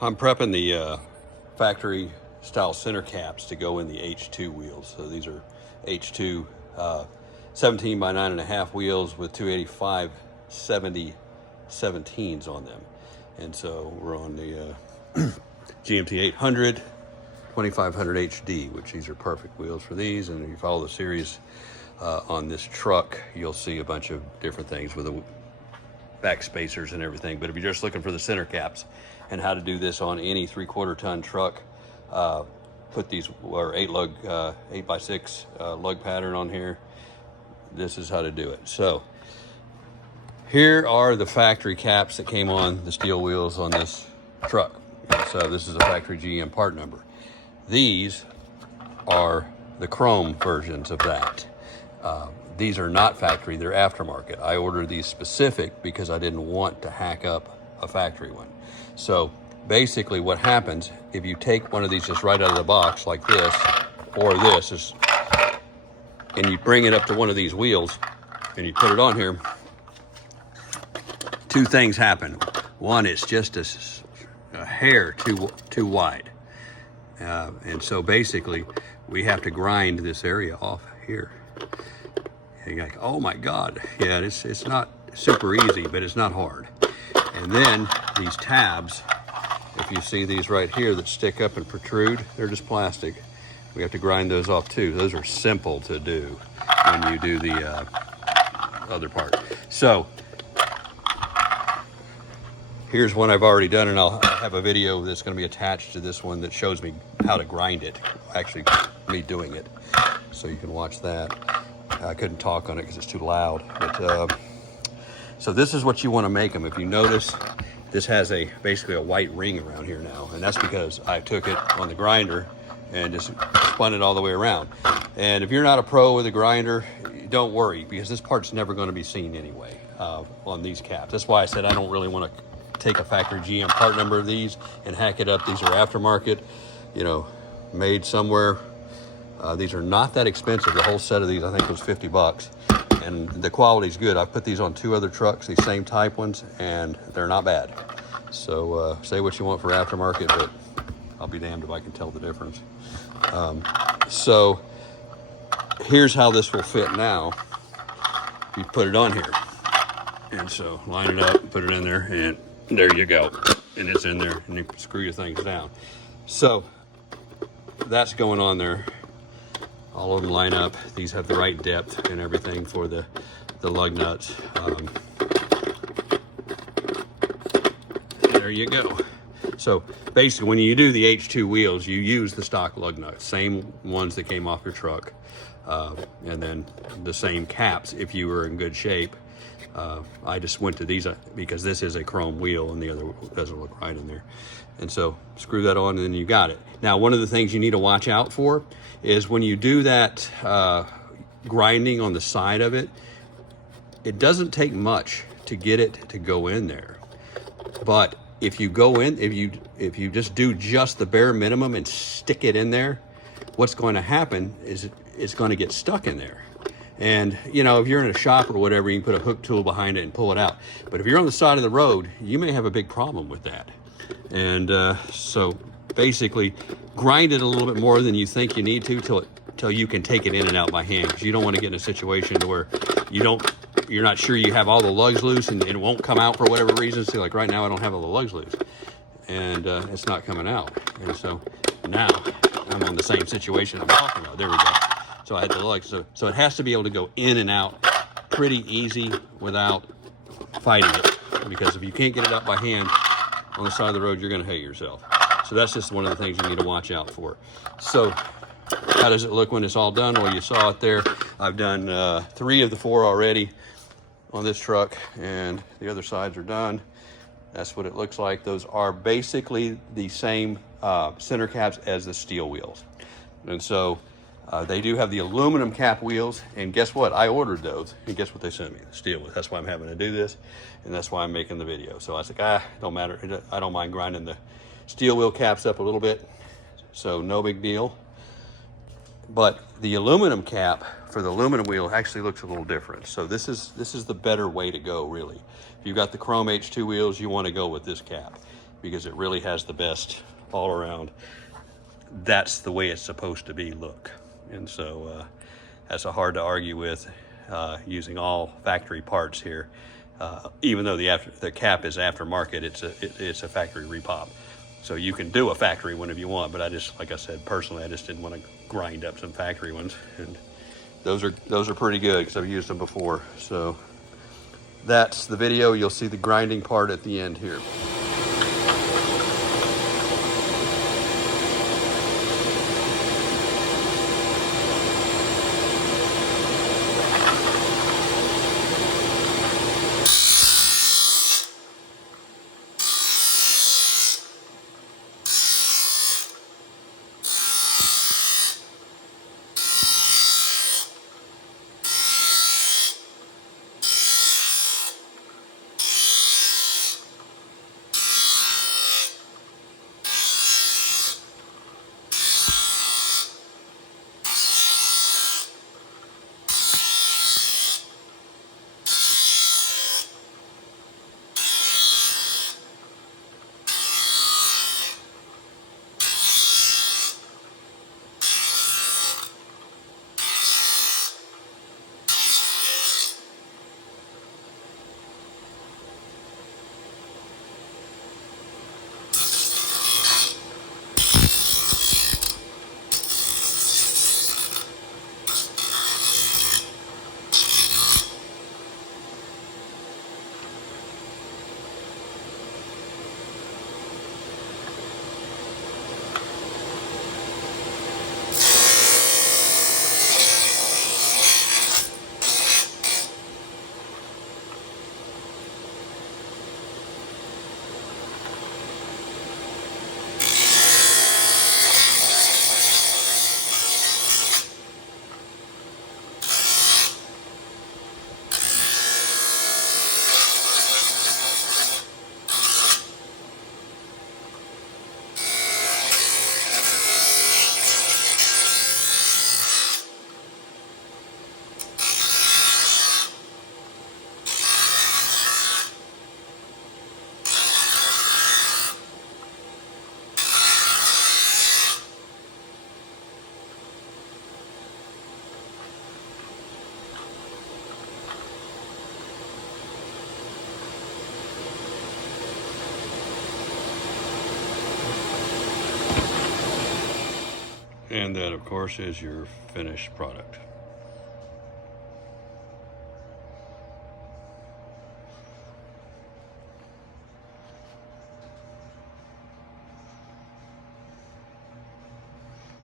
I'm prepping the factory style center caps to go in the H2 wheels. So these are H2 17 by 9.5 wheels with 285 70 17s on them. And so we're on the GMT 800 2500 HD, which these are perfect wheels for these. And if you follow the series on this truck, you'll see a bunch of different things with the back spacers and everything. But if you're just looking for the center caps and how to do this on any 3/4 ton truck, put these or 8x6 lug pattern on here. This is how to do it. So here are the factory caps that came on the steel wheels on this truck. And so this is a factory GM part number. These are the chrome versions of that. These are not factory, they're aftermarket. I ordered these specific because I didn't want to hack up a factory one. So basically what happens, if you take one of these just right out of the box like this, or this, and you bring it up to one of these wheels and you put it on here, two things happen. One, it's just a hair too wide. And so basically we have to grind this area off here. And you're like, oh my God. Yeah, it's not super easy, but it's not hard. And then these tabs, if you see these right here that stick up and protrude, they're just plastic. We have to grind those off too. Those are simple to do when you do the other part. So here's one I've already done, and I'll have a video that's going to be attached to this one that shows me how to grind it. Actually, me doing it. So you can watch that. I couldn't talk on it because it's too loud. But so this is what you want to make them. If you notice, this has basically a white ring around here now, and that's because I took it on the grinder and just spun it all the way around. And if you're not a pro with a grinder, don't worry, because this part's never going to be seen anyway on these caps. That's why I said I don't really want to take a factory GM part number of these and hack it up. These are aftermarket, made somewhere. These are not that expensive. The whole set of these, I think, was 50 bucks. And the quality's good. I've put these on 2 other trucks, these same type ones, and they're not bad. So say what you want for aftermarket, but I'll be damned if I can tell the difference. So here's how this will fit now. You put it on here. And so line it up, put it in there, and there you go. And it's in there, and you screw your things down. So that's going on there. All of them line up. These have the right depth and everything for the lug nuts. There you go. So basically, when you do the H2 wheels, you use the stock lug nuts, same ones that came off your truck, and then the same caps if you were in good shape. I just went to these because this is a chrome wheel and the other doesn't look right in there. And so screw that on and then you got it. Now, one of the things you need to watch out for is when you do that grinding on the side of it, it doesn't take much to get it to go in there. But if you go in, if you just do just the bare minimum and stick it in there, what's going to happen is it's going to get stuck in there. And if you're in a shop or whatever, you can put a hook tool behind it and pull it out. But if you're on the side of the road, you may have a big problem with that. And so basically grind it a little bit more than you think you need to till you can take it in and out by hand, because you don't want to get in a situation where you're not sure you have all the lugs loose and it won't come out for whatever reason. So like right now I don't have all the lugs loose and it's not coming out. And so now I'm on the same situation I'm talking about. There we go. So I had the lugs. So it has to be able to go in and out pretty easy without fighting it, because if you can't get it up by hand on the side of the road, you're going to hate yourself. So that's just one of the things you need to watch out for. So how does it look when it's all done? Well, you saw it there. I've done 3 of the 4 already on this truck, and the other sides are done. That's what it looks like. Those are basically the same center caps as the steel wheels. And so they do have the aluminum cap wheels, and guess what? I ordered those, and guess what they sent me? The steel wheels. That's why I'm having to do this, and that's why I'm making the video. So I was like, don't matter. I don't mind grinding the steel wheel caps up a little bit, so no big deal. But the aluminum cap for the aluminum wheel actually looks a little different. So this is the better way to go, really. If you've got the chrome H2 wheels, you want to go with this cap. because it really has the best all around. That's the way it's supposed to be look. And so that's a hard to argue with, using all factory parts here. Even though the cap is aftermarket, it's a factory repop. So you can do a factory one if you want, but like I said, personally, I just didn't want to grind up some factory ones. And those are pretty good because I've used them before. So that's the video. You'll see the grinding part at the end here. And that, of course, is your finished product.